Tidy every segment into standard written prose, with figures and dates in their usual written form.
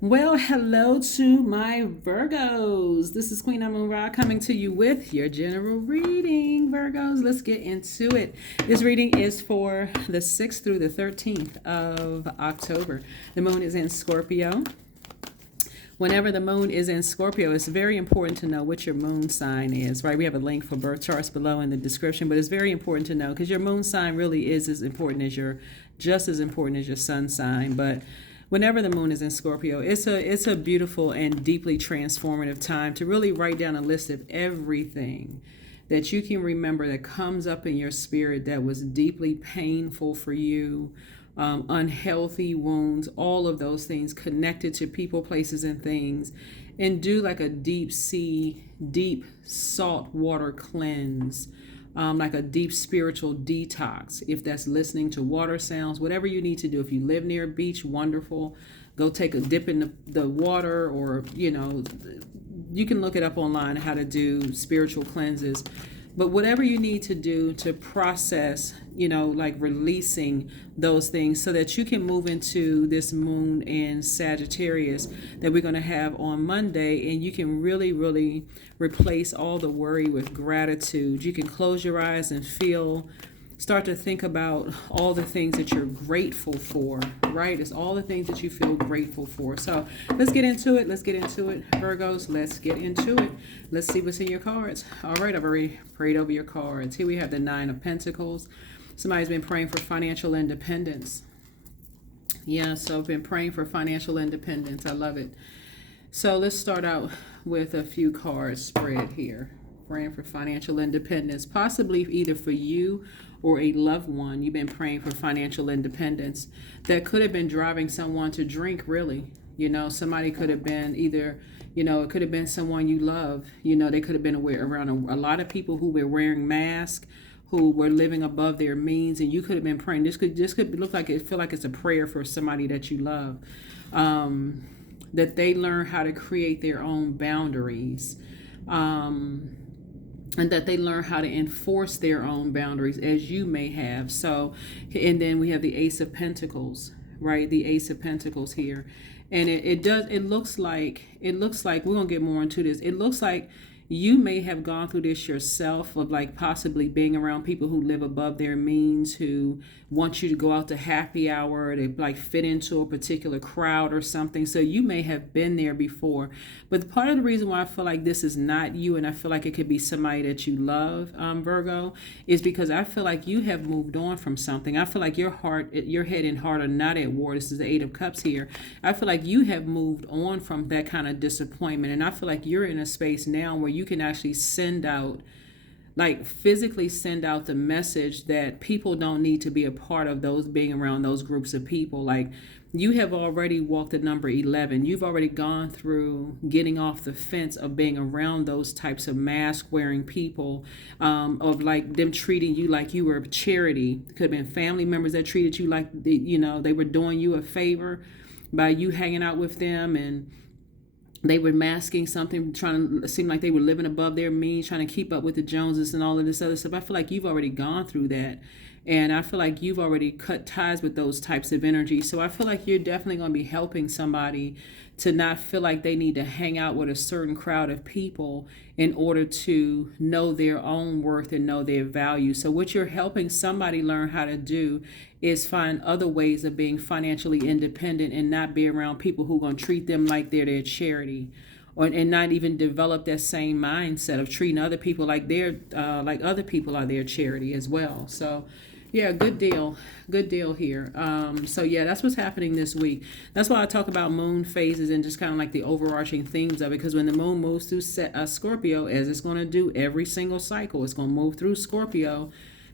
Well, hello to my Virgos. This is Queen Amun Ra coming to you with your general reading, Virgos. Let's get into it. This reading is for the 6th through the 13th of October. The moon is in Scorpio. Whenever the moon is in Scorpio, it's very important to know what your moon sign is, right? We have a link for birth charts below in the description, but it's very important to know because your moon sign really is as important as just as important as your sun sign. But whenever the moon is in Scorpio, it's a beautiful and deeply transformative time to really write down a list of everything that you can remember that comes up in your spirit that was deeply painful for you, unhealthy wounds, all of those things connected to people, places, and things, and do like a deep sea, deep salt water cleanse, like a deep spiritual detox. If that's listening to water sounds, whatever you need to do. If you live near a beach, wonderful. Go take a dip in the water, or you can look it up online how to do spiritual cleanses. But whatever you need to do to process, like releasing those things so that you can move into this moon in Sagittarius that we're going to have on Monday, and you can really, really replace all the worry with gratitude. You can close your eyes and start to think about all the things that you're grateful for, right? It's all the things that you feel grateful for. So let's get into it. Virgos. Let's get into it. Let's see what's in your cards. All right, I've already prayed over your cards. Here we have the Nine of Pentacles. Somebody's been praying for financial independence. Yeah, so I've been praying for financial independence. I love it. So let's start out with a few cards spread here. Praying for financial independence, possibly either for you or a loved one. You've been praying for financial independence. That could have been driving someone to drink, really. Somebody could have been either, it could have been someone you love. They could have been around a lot of people who were wearing masks, who were living above their means, and you could have been praying. This could look like feel like it's a prayer for somebody that you love. That they learn how to create their own boundaries. And that they learn how to enforce their own boundaries as you may have. So, and then we have the Ace of Pentacles, right? The Ace of Pentacles here. And it looks like we're going to get more into this. It looks like you may have gone through this yourself, of like possibly being around people who live above their means, who want you to go out to happy hour, to like fit into a particular crowd or something. So you may have been there before. But part of the reason why I feel like this is not you, and I feel like it could be somebody that you love, Virgo, is because I feel like you have moved on from something. I feel like your head and heart are not at war. This is the Eight of Cups here. I feel like you have moved on from that kind of disappointment. And I feel like you're in a space now where you can actually physically send out the message that people don't need to be a part of being around those groups of people. Like, you have already walked the number 11. You've already gone through getting off the fence of being around those types of mask wearing people, of like them treating you like you were a charity. It could have been family members that treated you like they were doing you a favor by you hanging out with them, and they were masking something, trying to seem like they were living above their means, trying to keep up with the Joneses and all of this other stuff. I feel like you've already gone through that. And I feel like you've already cut ties with those types of energy. So I feel like you're definitely going to be helping somebody to not feel like they need to hang out with a certain crowd of people in order to know their own worth and know their value. So what you're helping somebody learn how to do is find other ways of being financially independent and not be around people who are going to treat them like they're their charity. And not even develop that same mindset of treating other people like like other people are their charity as well. So yeah, good deal here. So yeah, that's what's happening this week. That's why I talk about moon phases and just kind of like the overarching themes of it, because when the moon moves through Scorpio, as it's going to do every single cycle, it's going to move through Scorpio.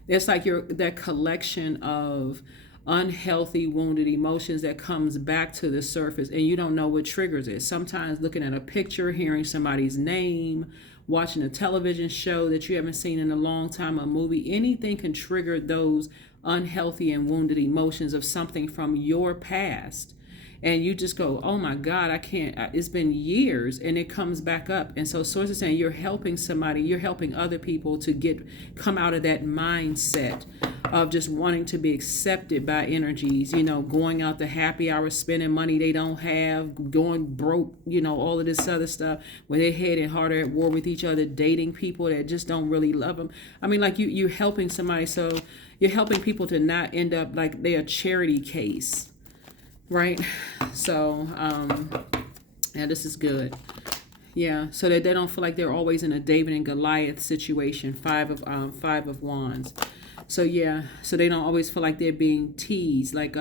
It's like that collection of unhealthy, wounded emotions that comes back to the surface, and you don't know what triggers it. Sometimes looking at a picture, hearing somebody's name, watching a television show that you haven't seen in a long time, a movie, anything can trigger those unhealthy and wounded emotions of something from your past. And you just go, oh my God, I can't, it's been years, and it comes back up. And so Source is saying you're helping somebody, you're helping other people to come out of that mindset of just wanting to be accepted by energies, you know, going out to happy hour, spending money they don't have, going broke, you know, all of this other stuff, where they're headed harder at war with each other, dating people that just don't really love them. I mean, like you're helping somebody, so you're helping people to not end up like they're a charity case, right? So, yeah, this is good. Yeah, so that they don't feel like they're always in a David and Goliath situation. Five of Wands. So yeah, so they don't always feel like they're being teased, like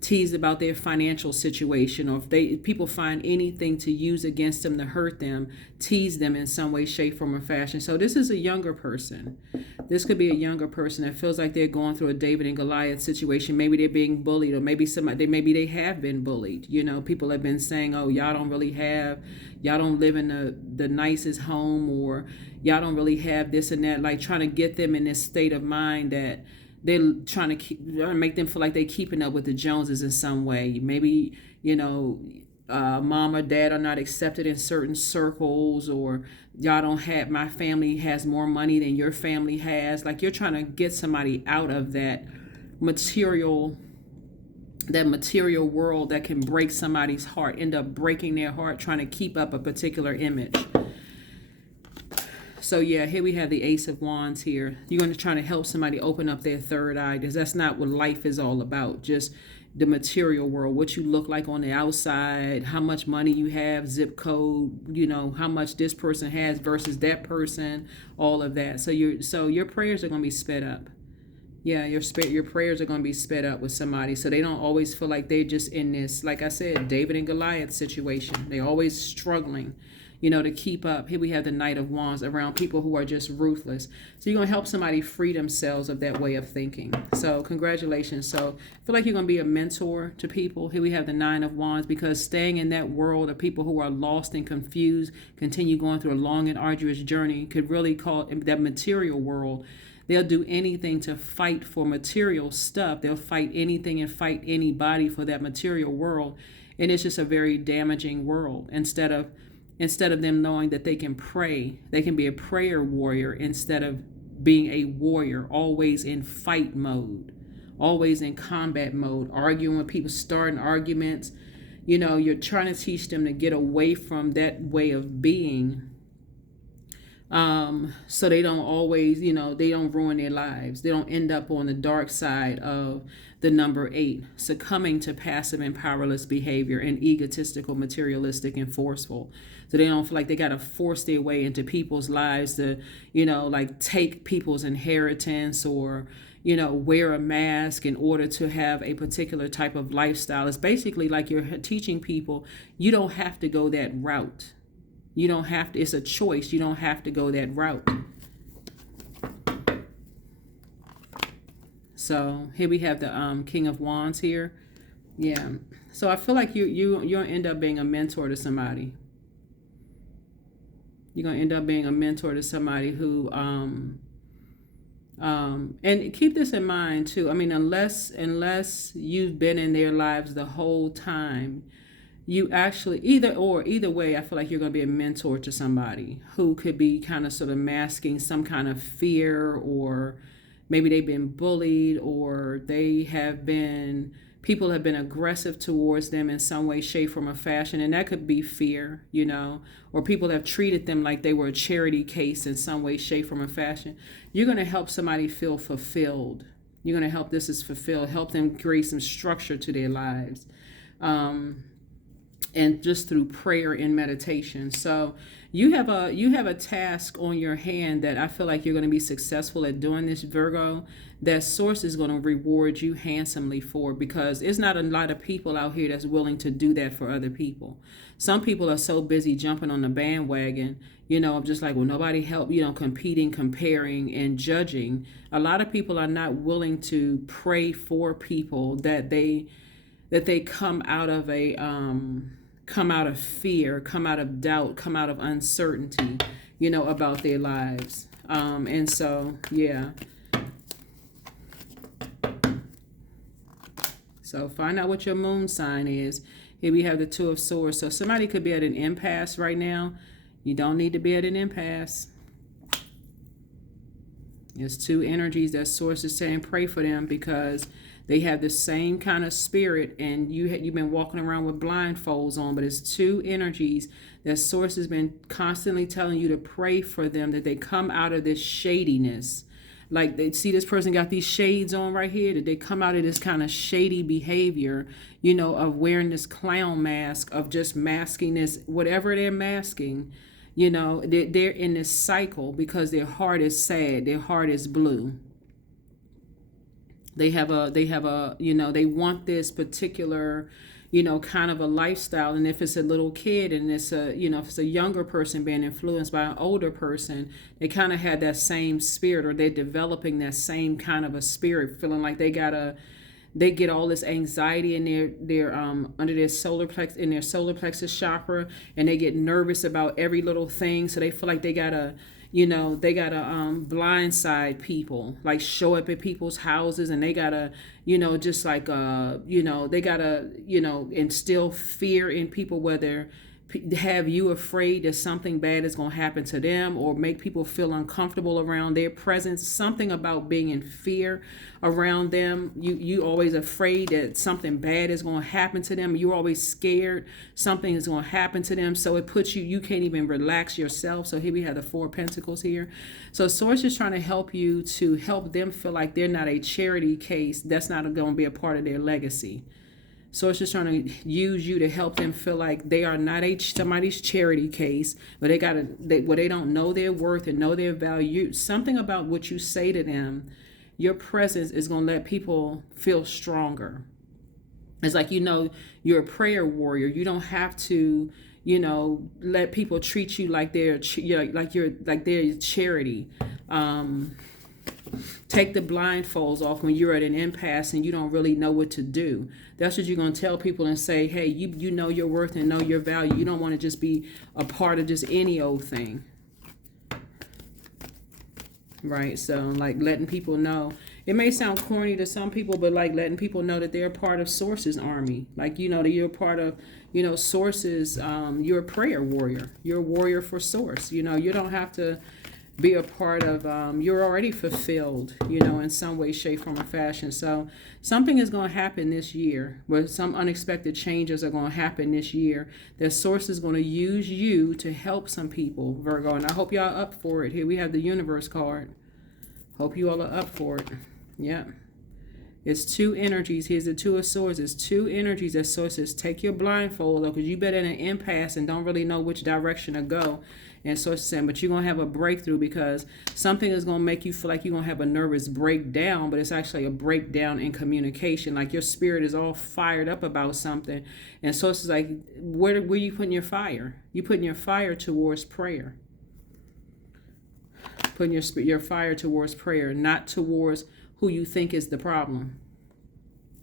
teased about their financial situation, or if people find anything to use against them to hurt them, tease them in some way, shape, form, or fashion. So this is a younger person. This could be a younger person that feels like they're going through a David and Goliath situation. Maybe they're being bullied, or maybe maybe they have been bullied. You know, people have been saying, "Oh, y'all don't live in the nicest home," or "Y'all don't really have this and that," like trying to get them in this state of mind that they're trying to make them feel like they're keeping up with the Joneses in some way. Maybe, you know, mom or dad are not accepted in certain circles, or y'all don't have, my family has more money than your family has. Like you're trying to get somebody out of that material world that can break somebody's heart, end up breaking their heart, trying to keep up a particular image. So yeah, here we have the Ace of Wands here. You're going to try to help somebody open up their third eye, because that's not what life is all about. Just the material world, what you look like on the outside, how much money you have, zip code, you know, how much this person has versus that person, all of that. So your prayers are going to be sped up. Yeah, your prayers are going to be sped up with somebody, so they don't always feel like they're just in this, like I said, David and Goliath situation. They're always struggling, you know, to keep up. Here we have the Knight of Wands around people who are just ruthless. So you're going to help somebody free themselves of that way of thinking. So congratulations. So I feel like you're going to be a mentor to people. Here we have the Nine of Wands, because staying in that world of people who are lost and confused, continue going through a long and arduous journey, could really call that material world. They'll do anything to fight for material stuff. They'll fight anything and fight anybody for that material world. And it's just a very damaging world. Instead of them knowing that they can pray, they can be a prayer warrior instead of being a warrior, always in fight mode, always in combat mode, arguing with people, starting arguments. You know, you're trying to teach them to get away from that way of being. So they don't always, you know, they don't ruin their lives. They don't end up on the dark side of the number 8, succumbing to passive and powerless behavior and egotistical, materialistic, and forceful. So they don't feel like they got to force their way into people's lives to, you know, like take people's inheritance, or, you know, wear a mask in order to have a particular type of lifestyle. It's basically like you're teaching people, you don't have to go that route. You don't have to, it's a choice. You don't have to go that route. So here we have the King of Wands here. Yeah. So I feel like you'll end up being a mentor to somebody. You're going to end up being a mentor to somebody who, and keep this in mind too. I mean, unless you've been in their lives the whole time, you actually, either way, I feel like you're going to be a mentor to somebody who could be kind of sort of masking some kind of fear, or maybe they've been bullied, or people have been aggressive towards them in some way, shape, form, or fashion. And that could be fear, you know, or people have treated them like they were a charity case in some way, shape, form, or fashion. You're going to help somebody feel fulfilled. You're going to help help them create some structure to their lives. And just through prayer and meditation. So you have a task on your hand that I feel like you're going to be successful at doing this, Virgo, that Source is going to reward you handsomely for, because there's not a lot of people out here that's willing to do that for other people. Some people are so busy jumping on the bandwagon, you know, just like, well, nobody help, you know, competing, comparing, and judging. A lot of people are not willing to pray for people that they come out of fear, come out of doubt, come out of uncertainty, you know, about their lives. And so, yeah. So find out what your moon sign is. Here we have the Two of Swords. So somebody could be at an impasse right now. You don't need to be at an impasse. It's two energies that source is saying pray for them because they have the same kind of spirit, and you've been walking around with blindfolds on, but it's two energies that source has been constantly telling you to pray for them, that they come out of this shadiness. Like, they see this person got these shades on right here, that they come out of this kind of shady behavior, of wearing this clown mask, of just masking this, whatever they're masking. They're in this cycle because their heart is sad, their heart is blue. They want this particular, kind of a lifestyle. And if it's a little kid and if it's a younger person being influenced by an older person, they kind of had that same spirit, or they're developing that same kind of a spirit, feeling like they get all this anxiety in their under their solar plexus chakra, and they get nervous about every little thing. So they feel like they gotta blindside people, like show up at people's houses, and they gotta, just like, they gotta, instill fear in people, whether have you afraid that something bad is going to happen to them, or make people feel uncomfortable around their presence. Something about being in fear around them. You always afraid that something bad is going to happen to them. You're always scared something is going to happen to them. So it puts you can't even relax yourself. So here we have the Four of Pentacles here. So Source is trying to help you to help them feel like they're not a charity case. That's not going to be a part of their legacy. So it's just trying to use you to help them feel like they are not somebody's charity case, but they don't know their worth and know their value. Something about what you say to them, your presence is going to let people feel stronger. It's like, you're a prayer warrior. You don't have to, let people treat you like they're charity. Take the blindfolds off when you're at an impasse and you don't really know what to do. That's what you're going to tell people and say, hey, you know your worth and know your value. You don't want to just be a part of just any old thing. Right? So, like, letting people know. It may sound corny to some people, but like letting people know that they're a part of Source's army. Like, that you're a part of, Source's, you're a prayer warrior. You're a warrior for Source. You don't have to be a part of, you're already fulfilled, in some way, shape, form, or fashion. So something is going to happen this year, where some unexpected changes are going to happen this year. The Source is going to use you to help some people, Virgo. And I hope y'all are up for it. Here we have the Universe card. Hope you all are up for it. Yeah. It's two energies. Here's the Two of Swords. It's two energies that Source says, take your blindfold off, because you've been in an impasse and don't really know which direction to go. And Source is saying, but you're going to have a breakthrough, because something is going to make you feel like you're going to have a nervous breakdown, but it's actually a breakdown in communication. Like, your spirit is all fired up about something. And Source is like, where are you putting your fire? You're putting your fire towards prayer. Putting your fire towards prayer, not towards who you think is the problem.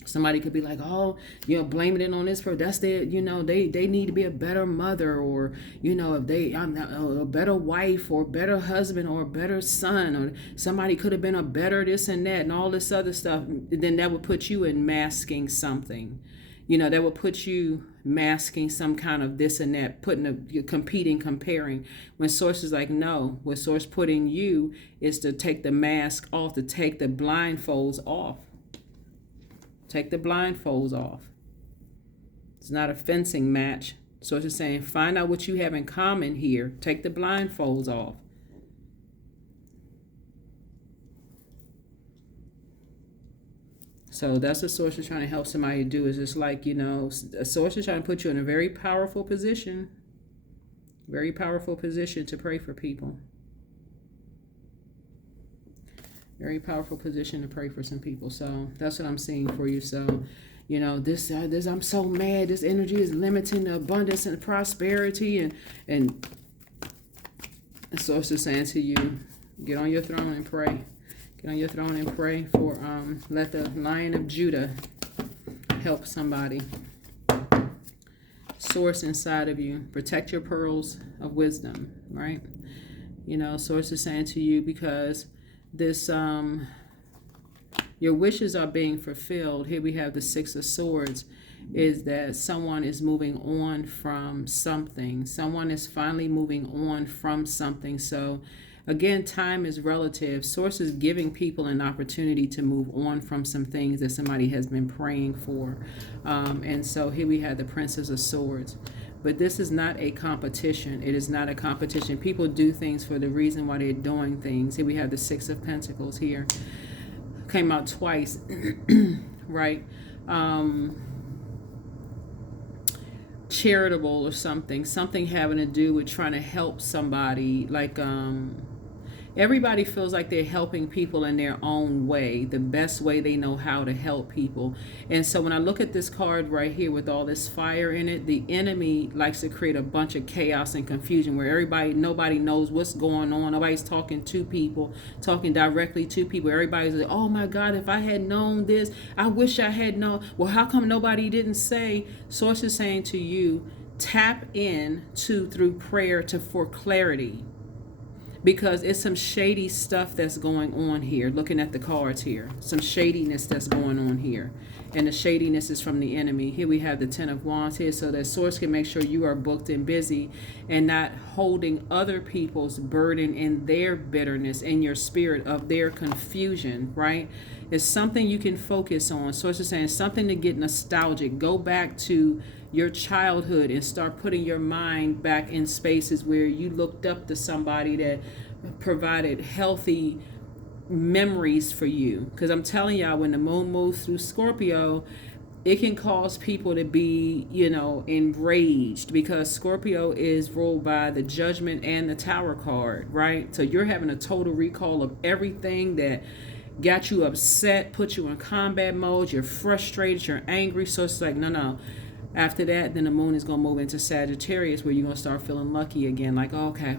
Somebody could be like, oh, blaming it on this person. That's their, they need to be a better mother, or, if I'm a better wife, or better husband, or a better son, or somebody could have been a better this and that, and all this other stuff. Then that would put you in masking something. That would put you masking some kind of this and that, competing, comparing. When Source is like, no, what Source putting you is to take the mask off, to take the blindfolds off. Take the blindfolds off. It's not a fencing match. So it's just saying, find out what you have in common here. Take the blindfolds off. So that's what Source is trying to help somebody do. Is just like, a Source is trying to put you in a very powerful position. Very powerful position to pray for people. Very powerful position to pray for some people. So that's what I'm seeing for you. So, this I'm so mad. This energy is limiting the abundance and prosperity. And the Source is saying to you, get on your throne and pray. Get on your throne and pray for, let the Lion of Judah help somebody. Source inside of you. Protect your pearls of wisdom, right? Source is saying to you, because this, your wishes are being fulfilled. Here we have the Six of Swords, is that someone is moving on from something. Someone is finally moving on from something. So Again, time is relative. Source is giving people an opportunity to move on from some things that somebody has been praying for. And so here we have the Princess of Swords. But this is not a competition. It is not a competition. People do things for the reason why they're doing things. Here we have the Six of Pentacles here. Came out twice, right? Charitable or something having to do with trying to help somebody, like everybody feels like they're helping people in their own way, the best way they know how to help people. And so when I look at this card right here with all this fire in it, the enemy likes to create a bunch of chaos and confusion where nobody knows what's going on. Nobody's talking to people, talking directly to people. Everybody's like, oh my God, if I had known this, I wish I had known. Well, how come nobody didn't say? Source is saying to you, tap in through prayer for clarity. Because it's some shady stuff that's going on here. Looking at the cards here. Some shadiness that's going on here. And the shadiness is from the enemy. Here we have the Ten of Wands here. So that Source can make sure you are booked and busy. And not holding other people's burden in their bitterness. In your spirit of their confusion. Right? It's something you can focus on. Source is saying something to get nostalgic. Go back to your childhood and start putting your mind back in spaces where you looked up to somebody that provided healthy memories for you. Because I'm telling y'all, when the moon moves through Scorpio, it can cause people to be, enraged, because Scorpio is ruled by the Judgment and the Tower card, right? So you're having a total recall of everything that got you upset, put you in combat mode, you're frustrated, you're angry. So it's like, no. After that, then the moon is going to move into Sagittarius, where you're going to start feeling lucky again. Like, okay,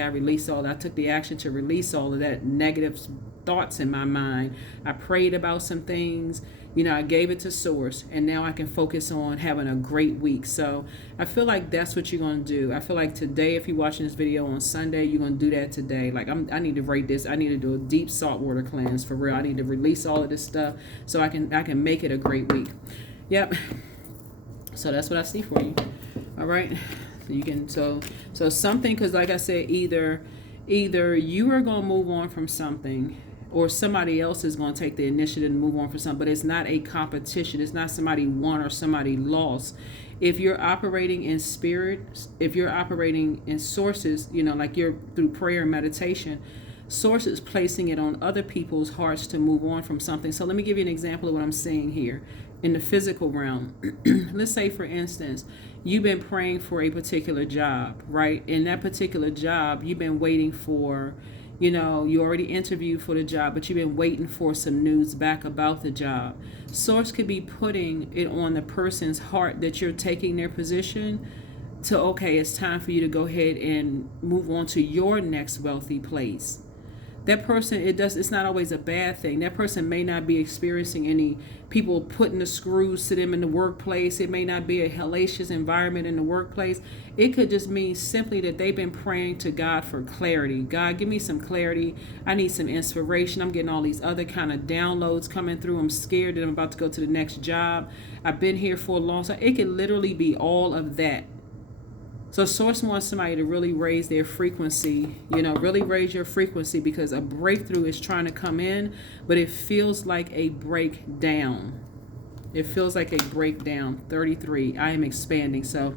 I released all that. I took the action to release all of that negative thoughts in my mind. I prayed about some things. I gave it to Source, and now I can focus on having a great week. So I feel like that's what you're going to do. I feel like today, if you're watching this video on Sunday, you're going to do that today. Like, I need to rate this. I need to do a deep saltwater cleanse for real. I need to release all of this stuff so I can make it a great week. Yep. So that's what I see for you. All right. So you can, so something, because like I said, either you are going to move on from something, or somebody else is going to take the initiative and move on from something. But it's not a competition. It's not somebody won or somebody lost. If you're operating in spirit, if you're operating in sources, like you're through prayer and meditation, Source is placing it on other people's hearts to move on from something. So let me give you an example of what I'm seeing here in the physical realm. Let's say, for instance, you've been praying for a particular job, right? In that particular job, you've been waiting for, you already interviewed for the job, but you've been waiting for some news back about the job. Source could be putting it on the person's heart that you're taking their position to, okay, it's time for you to go ahead and move on to your next wealthy place. That person, it's not always a bad thing. That person may not be experiencing any people putting the screws to them in the workplace. It may not be a hellacious environment in the workplace. It could just mean simply that they've been praying to God for clarity. God, give me some clarity. I need some inspiration. I'm getting all these other kind of downloads coming through. I'm scared that I'm about to go to the next job. I've been here for a long time. It could literally be all of that. So Source wants somebody to really raise their frequency, really raise your frequency, because a breakthrough is trying to come in, but it feels like a breakdown. It feels like a breakdown. 33, I am expanding. So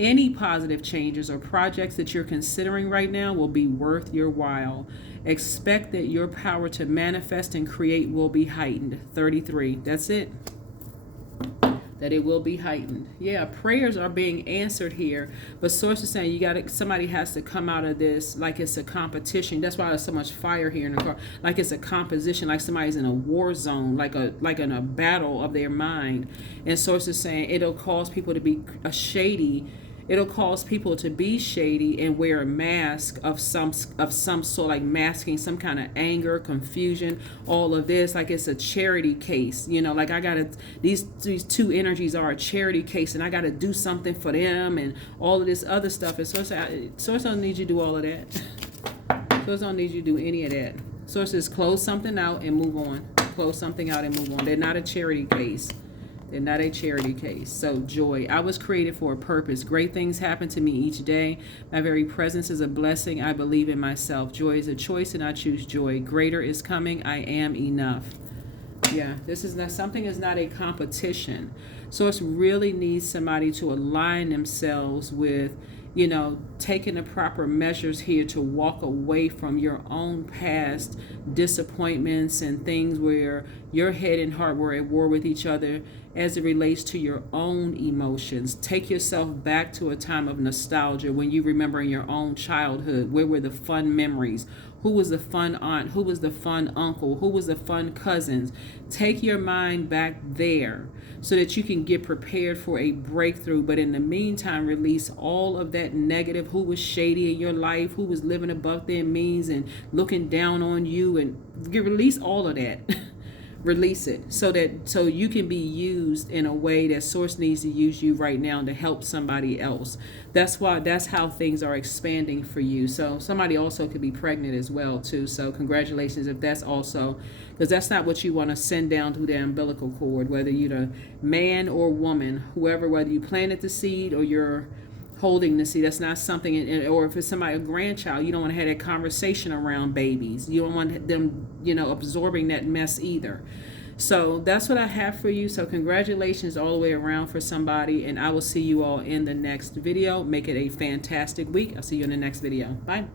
any positive changes or projects that you're considering right now will be worth your while. Expect that your power to manifest and create will be heightened. 33, that's it. That it will be heightened. Yeah, prayers are being answered here, but Source is saying somebody has to come out of this like it's a competition. That's why there's so much fire here in the car. Like it's a composition, like somebody's in a war zone, like in a battle of their mind. And Source is saying it'll cause people to be shady. It'll cause people to be shady and wear a mask of some sort, like masking some kind of anger, confusion, all of this, like it's a charity case. Like these two energies are a charity case, and I gotta do something for them, and all of this other stuff. And Source don't need you to do all of that. Source don't need you to do any of that. Source says close something out and move on. Close something out and move on. They're not a charity case. They're not a charity case. So joy. I was created for a purpose. Great things happen to me each day. My very presence is a blessing. I believe in myself. Joy is a choice and I choose joy. Greater is coming. I am enough. Yeah, this is not, something is not a competition. Source really needs somebody to align themselves with, you know, taking the proper measures here to walk away from your own past disappointments and things where your head and heart were at war with each other as it relates to your own emotions. Take yourself back to a time of nostalgia when you remember in your own childhood. Where were the fun memories? Who was the fun aunt? Who was the fun uncle? Who was the fun cousins? Take your mind back there so that you can get prepared for a breakthrough. But in the meantime, release all of that negative. Who was shady in your life? Who was living above their means and looking down on you? And release all of that. Release it so you can be used in a way that source needs to use you right now to help somebody else. That's how things are expanding for you. So somebody also could be pregnant as well too. So congratulations if that's also, because that's not what you want to send down through the umbilical cord, whether you're a man or woman, whoever, whether you planted the seed or you're holding the seed. That's not something, or if it's somebody, a grandchild, you don't want to have that conversation around babies. You don't want them, you know, absorbing that mess either. So that's what I have for you. So congratulations all the way around for somebody, and I will see you all in the next video. Make it a fantastic week. I'll see you in the next video. Bye.